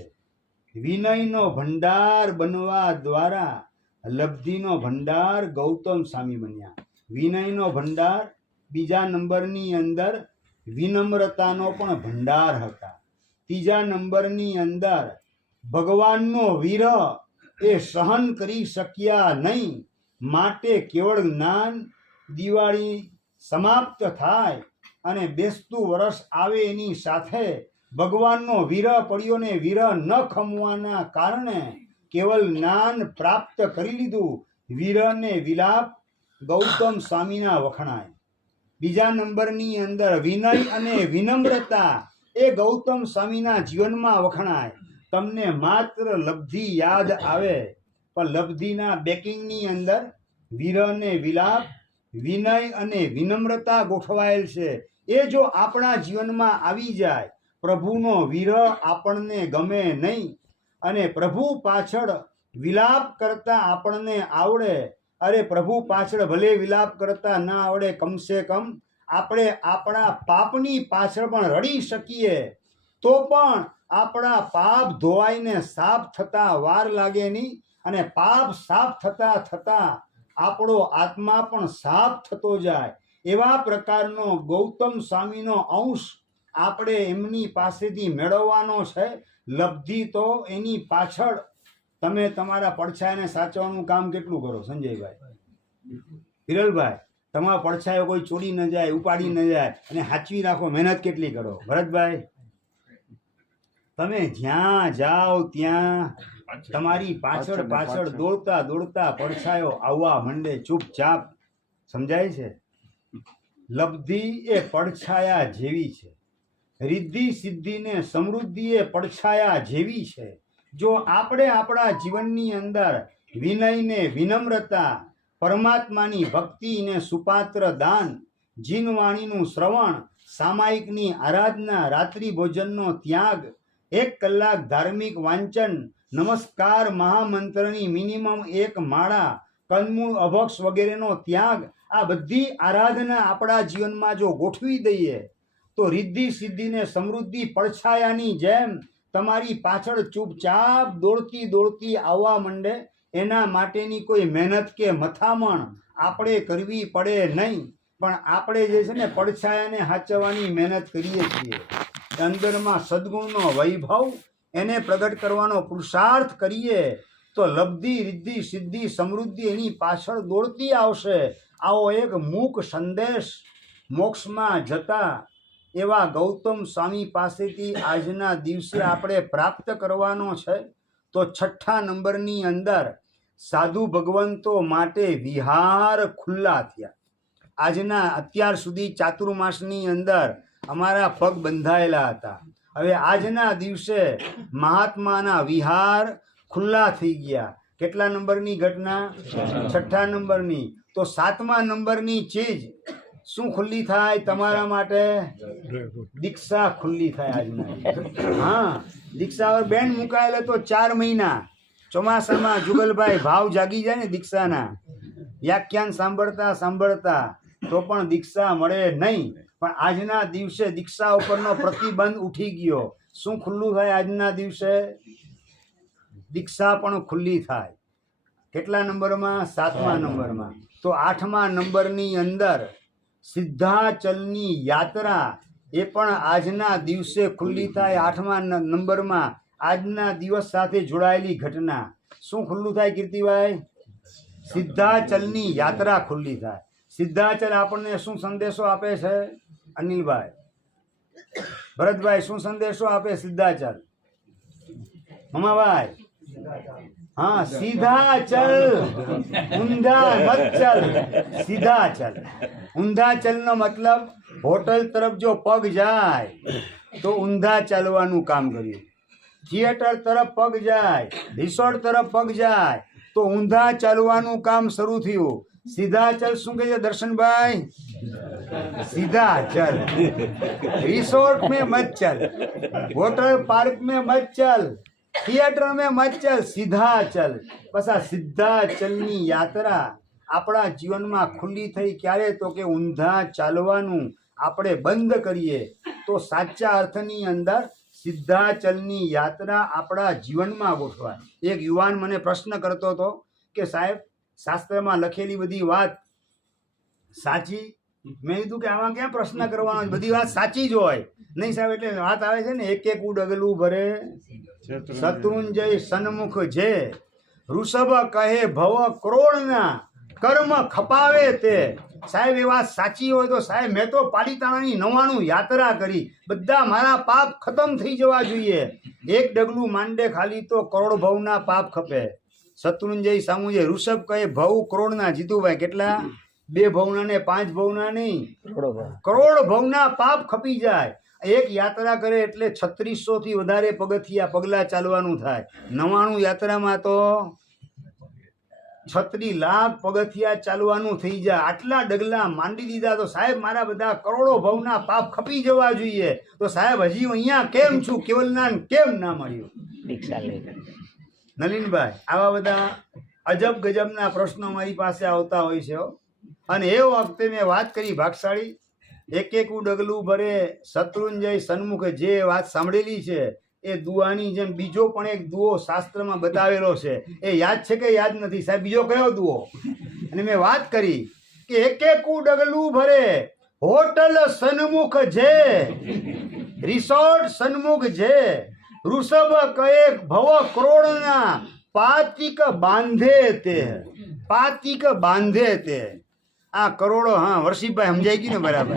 વિનયનો ભંડાર બનવા દ્વારા લબ્ધિનો ભંડાર ગૌતમ સ્વામી બન્યા. વિનયનો ભંડાર, બીજા નંબરની અંદર વિનમ્રતાનો પણ ભંડાર હતા. ત્રીજા નંબરની અંદર ભગવાનનો વિરહ એ સહન કરી શક્યા નહીં, માટે કેવળ જ્ઞાન દિવાળી સમાપ્ત થાય અને બેસતું વર્ષ આવે એની સાથે ભગવાનનો વિરહ પડ્યો ને વિરહ ન ખમવાના કારણે કેવલ જ્ઞાન પ્રાપ્ત કરી લીધું. વિરહ ને વિલાપ ગૌતમ સ્વામીના વખણાય. બીજા નંબરની અંદર વિનય અને વિનમ્રતા એ ગૌતમ સ્વામીના જીવનમાં વખણાય. તમને માત્ર લબ્ધિ યાદ આવે પણ લબ્ધિના બેકિંગની અંદર વિરહ ને વિલાપ, વિનય અને વિનમ્રતા ગોઠવાયેલ છે. એ જો આપણા જીવનમાં આવી જાય, પ્રભુનો વિરહ આપણને ગમે નહીં અને પ્રભુ પાછળ વિલાપ કરતા આપણને આવડે. અરે પ્રભુ પાછળ ભલે વિલાપ કરતા ના આવડે, કમસે કમ આપણે આપણા પાપની પાછળ પણ રડી શકીએ તો પણ આપણા પાપ ધોવાઈને સાફ થતા વાર લાગે નહીં અને પાપ સાફ થતા થતા આપણો આત્મા પણ સાફ થતો જાય. એવા પ્રકારનો ગૌતમ સ્વામીનો અંશ આપણે એમની પાસેથી મેળવવાનો છે. લબ્ધિ તો એની પાછળ. તમે તમારા પડછાયાને સાચવવાનું કામ કેટલું કરો સંજયભાઈ, હિરલભાઈ? તમારા પડછાયો કોઈ ચોરી ન જાય, ઉપાડી ન જાય અને સાચવી રાખો, મહેનત કેટલી કરો ભરતભાઈ? તમે જ્યાં જાઓ ત્યાં તમારી પાછળ પાછળ દોડતા દોડતા પડછાયો આવવા માંડે ચૂપચાપ. સમજાય છે? લબ્ધિ એ પડછાયા જેવી છે. રિદ્ધિ સિદ્ધિ ને સમૃદ્ધિ એ પડછાયા જેવી છે. જો આપણે આપણા જીવનની અંદર વિનય ને વિનમ્રતા, પરમાત્માની ભક્તિ ને સુપાત્ર દાન, જીનવાણીનું શ્રવણ, સામાયિકની આરાધના, રાત્રિ ભોજનનો ત્યાગ, 1 કલાક ધાર્મિક વાંચન, નમસ્કાર મહામંત્રની મિનિમમ 1 માળા, કંદમૂળ અભક્ષ વગેરેનો ત્યાગ, આ બધી આરાધના આપણા જીવનમાં જો ગોઠવી દઈએ તો રિદ્ધિ સિદ્ધિ ને સમૃદ્ધિ પડછાયાની જેમ તમારી પાછળ ચૂપચાપ દોડતી દોડતી આવવા માંડે. એના માટેની કોઈ મહેનત કે મથામણ આપણે કરવી પડે નહીં, પણ આપણે જે છે ને પડછાયાને સાચવવાની મહેનત કરીએ છીએ. અંદરમાં સદગુણનો વૈભવ એને પ્રગટ કરવાનો પુરુષાર્થ કરીએ તો લબ્ધિ રિદ્ધિ સિદ્ધિ સમૃદ્ધિ એની પાછળ દોડતી આવશે. આવો એક મૂક સંદેશ મોક્ષમાં જતા એવા ગૌતમ સ્વામી પાસેથી આજના દિવસે આપણે પ્રાપ્ત કરવાનો છે. તો 6થા નંબરની અંદર સાધુ ભગવંતો માટે વિહાર ખુલ્લા થયા. આજના અત્યાર સુધી ચાતુર્માસની અંદર અમારા પગ બંધાયેલા હતા. હવે આજના દિવસે મહાત્માના વિહાર ખુલ્લા થઈ ગયા. કેટલા નંબરની ઘટના? 6થા નંબરની. તો 7મા નંબરની ચીજ શું ખુલ્લી થાય તમારા માટે? દીક્ષા ખુલ્લી થાય આજના. હા, દીક્ષા પર બેન્ડ મુકાયેલો તો 4 મહિના ચોમાસામાં જુગલભાઈ ભાવ જાગી જાય ને દીક્ષાના, વ્યાખ્યાન સાંભળતા સાંભળતા તો પણ દીક્ષા મળે નહીં. પણ આજના દિવસે દીક્ષા ઉપરનો પ્રતિબંધ ઉઠી ગયો. શું ખુલ્લું થાય આજના દિવસે? દીક્ષા પણ ખુલ્લી થાય. કેટલા નંબરમાં? 7મા નંબરમાં. તો 8મા નંબરની અંદર સિદ્ધાચલની યાત્રા એ પણ આજના દિવસે ખુલ્લી થાય. 8મા નંબરમાં આજના દિવસ સાથે જોડાયેલી ઘટના. શું ખુલ્લું થાય કીર્તિભાઈ? સિદ્ધાચલની યાત્રા ખુલ્લી થાય. સિદ્ધાચલ આપણને શું સંદેશો આપે છે અનિલભાઈ, ભરતભાઈ? શું સંદેશો આપે સિદ્ધાચલ? મમાભાઈ? हाँ, सीधा चल, ऊंधा मत चल. सीधा चल. ઊંધા ચલનો મતલબ હોટલ તરફ જો પગ જાય તો ઊંધા ચાલવાનું કામ કર્યું. થિયેટર તરફ પગ જાય, રિસોર્ટ તરફ પગ જાય તો ઊંધા ચાલવાનું કામ શરૂ થયું. સીધા ચલ શું કહે છે દર્શનભાઈ? सीधा चल. रिसोर्ट में मत चल, होटल पार्क में मत चल, थिएटर में मत चल, सीधा चल. બસ આ સીધા ચલની યાત્રા આપણા જીવનમાં ખુલ્લી થઈ. ક્યારે? તો કે ઊંધા ચાલવાનું આપણે બંધ કરીએ તો સાચા અર્થની અંદર સીધા ચલની યાત્રા આપણા જીવનમાં ગોઠવાય. એક યુવાન મને પ્રશ્ન કરતો હતો કે સાહેબ, શાસ્ત્રમાં લખેલી બધી વાત સાચી? મેં કીધું કે આમાં ક્યાં પ્રશ્ન કરવાનો, બધી વાત સાચી જ હોય. નહીં સાહેબ, એટલે વાત આવે છે ને 1 ડગલું ભરે શત્રુંજય સન્મુખ જે, ઋષભ કહે ભવ ક્રોડના, કર્મ ખપાવે તે. સાહેબ એ વાત સાચી હોય તો સાહેબ મેં તો પાલિતાણાની 99 યાત્રા કરી, બધા મારા પાપ ખતમ થઈ જવા જોઈએ. 1 ડગલું માંડે ખાલી તો કરોડ ભવના પાપ ખપે. શત્રુંજય સામુજય. ઋષભ કહે ભવ ક્રોડના. જીતુભાઈ કેટલા? 2 ભવના ને 5 ભવના નહીં, કરોડ ભવના પાપ ખપી જાય. એક યાત્રા કરે એટલે 3600 થી વધારે પગથિયા પગલા ચાલવાનું થાય. 99 યાત્રામાં તો 36 લાખ પગથિયા ચાલવાનું થઈ જાય. આટલા ડગલા માંડી દીધા તો સાહેબ મારા બધા કરોડો ભવના પાપ ખપી જવા જોઈએ. તો સાહેબ હજી હું અહીંયા કેમ છું? કેવલનાન કેમ ના મળ્યું? દીક્ષા લઈ. નલિનભાઈ, આવા બધા અજબ ગજબના પ્રશ્નો મારી પાસે આવતા હોય છે. અને એ વખતે મેં વાત કરી ભાગશાળી, 1 ડગલું ભરે શત્રુંજય સન્મુખ જે વાત સાંભળેલી છે એ દુઆની જેમ બીજો પણ એક દુઓ શાસ્ત્રમાં બતાવેલો છે. એ યાદ છે કે યાદ નથી સાહેબ? બીજો કયો દુઓ? અને મેં વાત કરી કે 1 ડગલું ભરે હોટલ સન્મુખ જે, રિસોર્ટ સન્મુખ જે વૃષભ કયેક ભવ કરોડના પાતિક બાંધે તે પાતિક બાંધે તે આ કરોડો હા વર્ષીભાઈ સમજાઈ ગયું ને બરાબર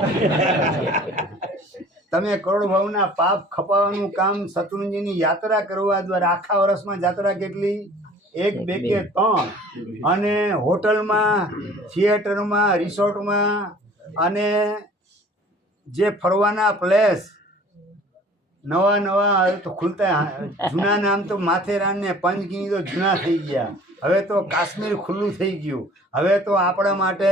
તમે કરોડ ભાવના પાપ ખપાવવાનું કામ શત્રુંજીની યાત્રા કરવા દ્વારા આખા વર્ષમાં યાત્રા કેટલી 1 2 કે 3 અને હોટલમાં થિયેટરમાં રિસોર્ટમાં અને જે ફરવાના પ્લેસ નવા તો ખુલતા જૂના નામ તો માથેરાન ને પંચગીની તો જૂના થઈ ગયા હવે તો કાશ્મીર ખુલ્લું થઈ ગયું હવે તો આપણા માટે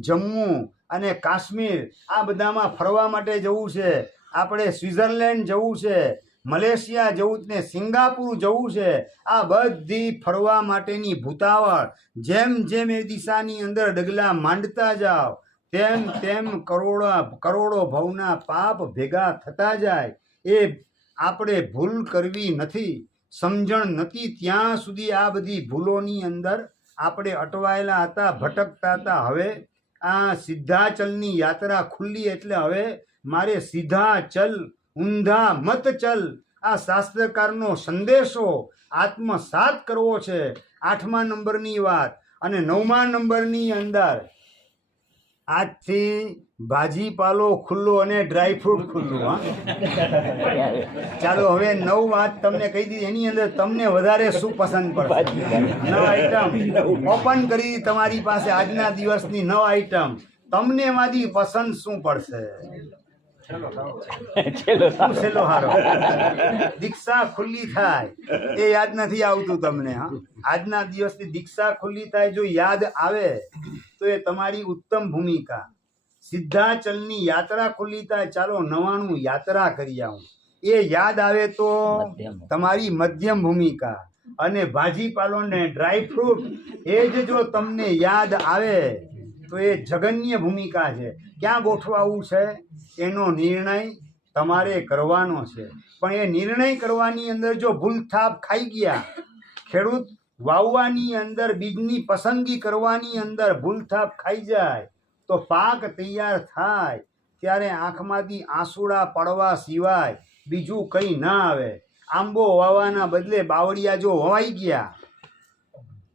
જમ્મુ અને કાશ્મીર આ બધામાં ફરવા માટે જવું છે આપણે સ્વિટ્ઝરલેન્ડ જવું છે મલેશિયા જવું ને સિંગાપુર જવું છે આ બધી ફરવા માટેની ભૂતાવળ જેમ જેમ એ દિશાની અંદર ડગલા માંડતા જાઓ તેમ તેમ કરોડો ભવના પાપ ભેગા થતા જાય એ આપણે ભૂલ કરવી નથી સમજણ નથી ત્યાં સુધી આ બધી ભૂલોની અંદર આપણે અટવાયેલા હતા ભટકતા હતા હવે આ સિદ્ધાચલની યાત્રા ખુલ્લી એટલે હવે મારે સીધા ચલ ઊંધા મત ચલ આ શાસ્ત્રકારનો સંદેશો આત્મસાત કરવો છે 8મા નંબરની વાત અને 9મા નંબરની અંદર આજથી ભાજીપાલો ખુલ્લો અને ડ્રાયફ્રૂટ ખુલ્લું હા ચાલો હવે 9 વાત તમને કહી દીધી એની અંદર તમને વધારે શું પસંદ પડશે 9 આઈટમ ઓપન કરી તમારી પાસે આજના દિવસની 9 આઈટમ તમને એમાંથી પસંદ શું પડશે છેલ્લો હારો દીક્ષા ખુલ્લી થાય એ યાદ નથી આવતું તમને હા આજના દિવસની દીક્ષા ખુલ્લી થાય જો યાદ આવે તો એ તમારી ઉત્તમ ભૂમિકા સિદ્ધાચલની યાત્રા ખુલ્લી થાય ચાલો 99 યાત્રા કરી આવું એ યાદ આવે તો તમારી મધ્યમ ભૂમિકા અને ભાજીપાલો ને ડ્રાયફ્રૂટ એ જ જો તમને યાદ આવે તો એ જગન્ય ભૂમિકા છે ક્યાં ગોઠવાવું છે એનો નિર્ણય તમારે કરવાનો છે પણ એ નિર્ણય કરવાની અંદર જો ભૂલથાપ ખાઈ ગયા ખેડૂત વાવવાની અંદર બીજની પસંદગી કરવાની અંદર ભૂલથાપ ખાઈ જાય તો પાક તૈયાર થાય ત્યારે આંખમાંથી આંસુડા પડવા સિવાય બીજું કંઈ ના આવે આંબો વાવવાના બદલે બાવળિયા જો વવાઈ ગયા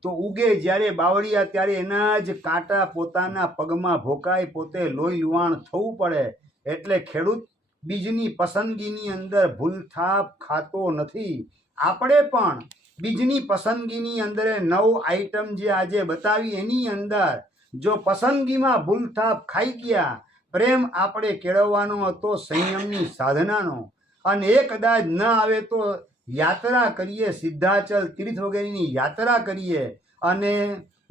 તો ઉગે જ્યારે બાવળિયા ત્યારે એના જ કાંટા પોતાના પગમાં ભોકાય પોતે લોહી લુહાણ થવું પડે એટલે ખેડૂત બીજની પસંદગીની અંદર ભૂલથાપ ખાતો નથી આપણે પણ બીજની પસંદગીની અંદર 9 આઈટમ જે આજે બતાવી એની અંદર જો પસંદગીમાં ભૂલથાપ ખાઈ ગયા પ્રેમ આપણે કેળવવાનો હતો સંયમની સાધનાનો અને એ કદાચ ન આવે તો યાત્રા કરીએ સિદ્ધાચલ તીર્થ વગેરેની યાત્રા કરીએ અને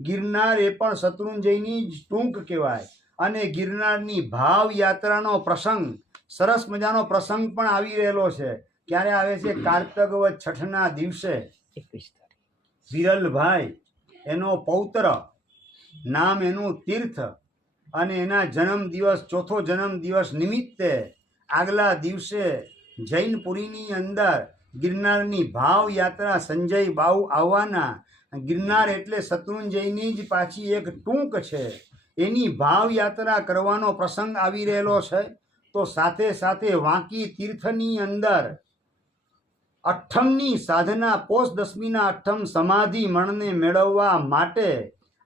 ગિરનાર એ પણ શત્રુંજયની જ ટૂંક કહેવાય અને ગિરનારની ભાવ યાત્રાનો પ્રસંગ સરસ મજાનો પ્રસંગ પણ આવી રહેલો છે ક્યારે આવે છે કારતક વદ છઠના દિવસે વિરલભાઈ એનો પૌત્ર નામ એનું તીર્થ અને એના જન્મ દિવસ ચોથો જન્મ દિવસ નિમિત્તે આગલા દિવસે જૈનપુરીની અંદર ગિરનારની ભાવ યાત્રા સંજય બાઉ આવવાના ગિરનાર એટલે શત્રુંજયની જ પાછી એક ટૂંક છે એની ભાવ યાત્રા કરવાનો પ્રસંગ આવી રહેલો છે તો સાથે સાથે વાંકી તીર્થની અંદર અઠ્ઠમની સાધના પોષ દસમીના અઠ્ઠમ સમાધિ મણને મેળવવા માટે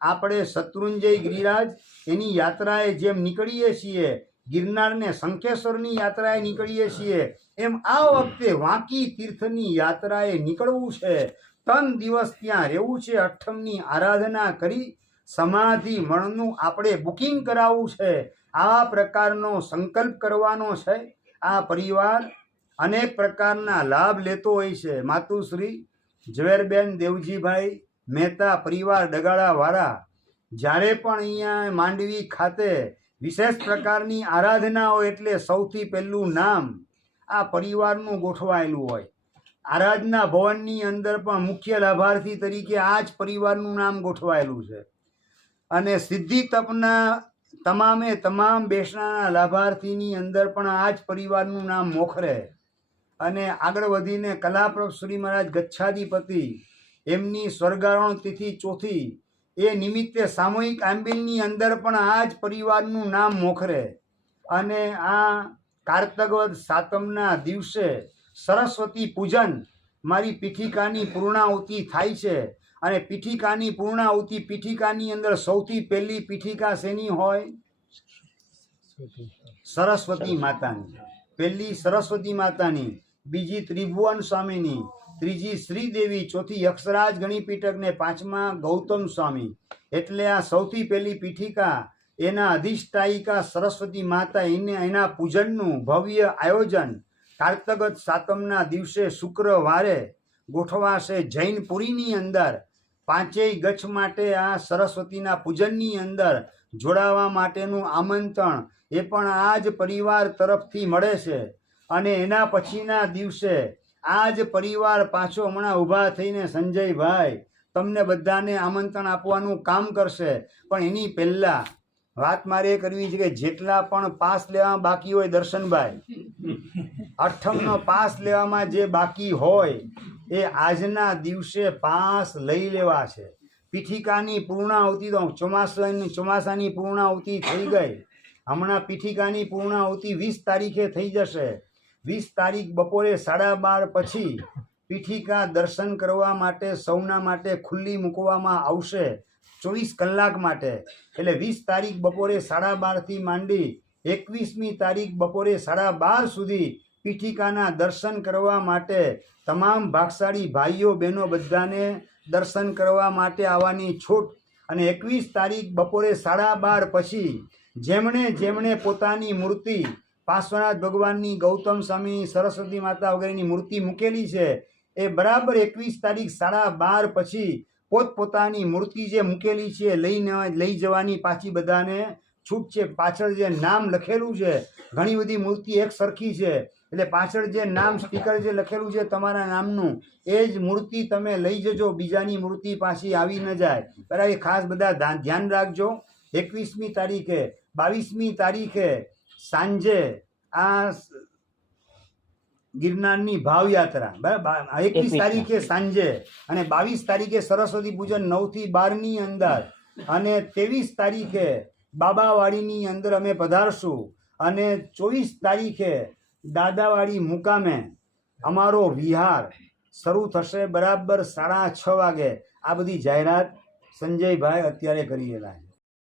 આપણે શત્રુંજય ગિરિરાજ એની યાત્રાએ જેમ નીકળીએ છીએ ગિરનારને શંખેશ્વરની યાત્રાએ નીકળીએ છીએ એમ આ વખતે વાંકી તીર્થની યાત્રાએ નીકળવું છે 3 દિવસ ત્યાં રહેવું છે અઠ્ઠમની આરાધના કરી સમાધિ મણનું આપણે બુકિંગ કરાવવું છે આવા પ્રકારનો સંકલ્પ કરવાનો છે આ પરિવાર અનેક પ્રકારના લાભ લેતો હોય છે માતુશ્રી ઝવેરબેન દેવજીભાઈ મહેતા પરિવાર ડગાળાવાળા જ્યારે પણ અહીંયા માંડવી ખાતે વિશેષ પ્રકારની આરાધના હોય એટલે સૌથી પહેલું નામ આ પરિવારનું ગોઠવાયેલું હોય આરાધના ભવનની અંદર પણ મુખ્ય લાભાર્થી તરીકે આ જ પરિવારનું નામ ગોઠવાયેલું છે અને સિદ્ધિ તપના તમામે તમામ બેસણાના લાભાર્થીની અંદર પણ આ જ પરિવારનું નામ મોખરે અને આગળ વધીને કલાપ્રભ શ્રી મહારાજ ગચ્છાધિપતિ એમની સ્વર્ગારોહણ તિથિ ચોથી એ નિમિત્તે સામૂહિક આંબિલની અંદર પણ આ જ પરિવારનું નામ મોખરે અને આ કારતક સાતમના દિવસે સરસ્વતી પૂજન મારી પીઠિકાની પૂર્ણાહુતિ થાય છે. અને પીઠિકાની પૂર્ણાહુતિ, પીઠિકાની અંદર સૌથી પહેલી પીઠિકા શેની હોય? સરસ્વતી માતાની. પહેલી સરસ્વતી માતાની, બીજી ત્રિભુવન સ્વામીની, ત્રીજી શ્રીદેવી, ચોથી યક્ષરાજ ગણિપીઠક ને પાંચમા ગૌતમ સ્વામી. એટલે આ સૌથી પહેલી પીઠિકા, એના અધિષ્ઠાયિકા સરસ્વતી માતા, એના પૂજનનું ભવ્ય આયોજન કારતક સાતમના દિવસે શુક્રવારે ગોઠવાશે જૈનપુરીની અંદર. પાંચેય ગચ્છ માટે આ સરસ્વતીના પૂજનની અંદર જોડાવા માટેનું આમંત્રણ એ પણ આ જ પરિવાર તરફથી મળે છે. અને એના પછીના દિવસે આ જ પરિવાર પાછો હમણાં ઊભા થઈને સંજયભાઈ તમને બધાને આમંત્રણ આપવાનું કામ કરશે. પણ એની પહેલા વાત મારે એ કરવી છે કે જેટલા પણ પાસ લેવા બાકી હોય, દર્શનભાઈ, અઠમનો પાસ લેવામાં જે બાકી હોય એ આજના દિવસે પાસ લઈ લેવા છે. પીઠિકાની પૂર્ણાહુતિ તો ચોમાસાની પૂર્ણાહુતિ થઈ ગઈ. હમણાં પીઠિકાની પૂર્ણાહુતિ 20 તારીખે થઈ જશે. 20 તારીખ બપોરે 12:30 પછી પીઠિકા દર્શન કરવા માટે સૌના માટે ખુલ્લી મૂકવામાં આવશે 24 કલાક માટે. એટલે 20 તારીખ બપોરે 12:30 થી માંડી 21મી તારીખ બપોરે 12:30 સુધી પીઠિકાના દર્શન કરવા માટે તમામ ભાગશાળી ભાઈઓ બહેનો બધાને દર્શન કરવા માટે આવવાની છૂટ. અને 21 તારીખ બપોરે 12:30 પછી જેમણે પોતાની મૂર્તિ પાર્શ્વનાથ ભગવાનની, ગૌતમ સ્વામીની, સરસ્વતી માતા વગેરેની મૂર્તિ મૂકેલી છે એ બરાબર 21 તારીખ 12:30 પછી પોતપોતાની મૂર્તિ જે મૂકેલી છે લઈ જવાની પાછી બધાને છૂટ છે. પાછળ જે નામ લખેલું છે, ઘણી બધી મૂર્તિ એક સરખી છે, એટલે પાછળ જે નામ સ્ટીકર જે લખેલું છે તમારા નામનું, એ જ મૂર્તિ તમે લઈ જજો, બીજાની મૂર્તિ પાછી આવી ન જાય. બરાબર, ખાસ બધા ધ્યાન રાખજો. 21મી તારીખે, 22મી તારીખે સાંજે આ ગિરનારની ભાવયાત્રા, બરાબર, 21 તારીખે સાંજે અને 22 તારીખે સરસ્વતી પૂજન 9 થી 12 ની અંદર, અને 23 તારીખે બાબાવાડીની અંદર અમે પધારશું. અને 24 તારીખે દાદાવાડી મુકામે અમારો વિહાર શરૂ થશે બરાબર 6:30 વાગે. આ બધી જાહેરાત સંજયભાઈ અત્યારે કરી રહ્યા છે.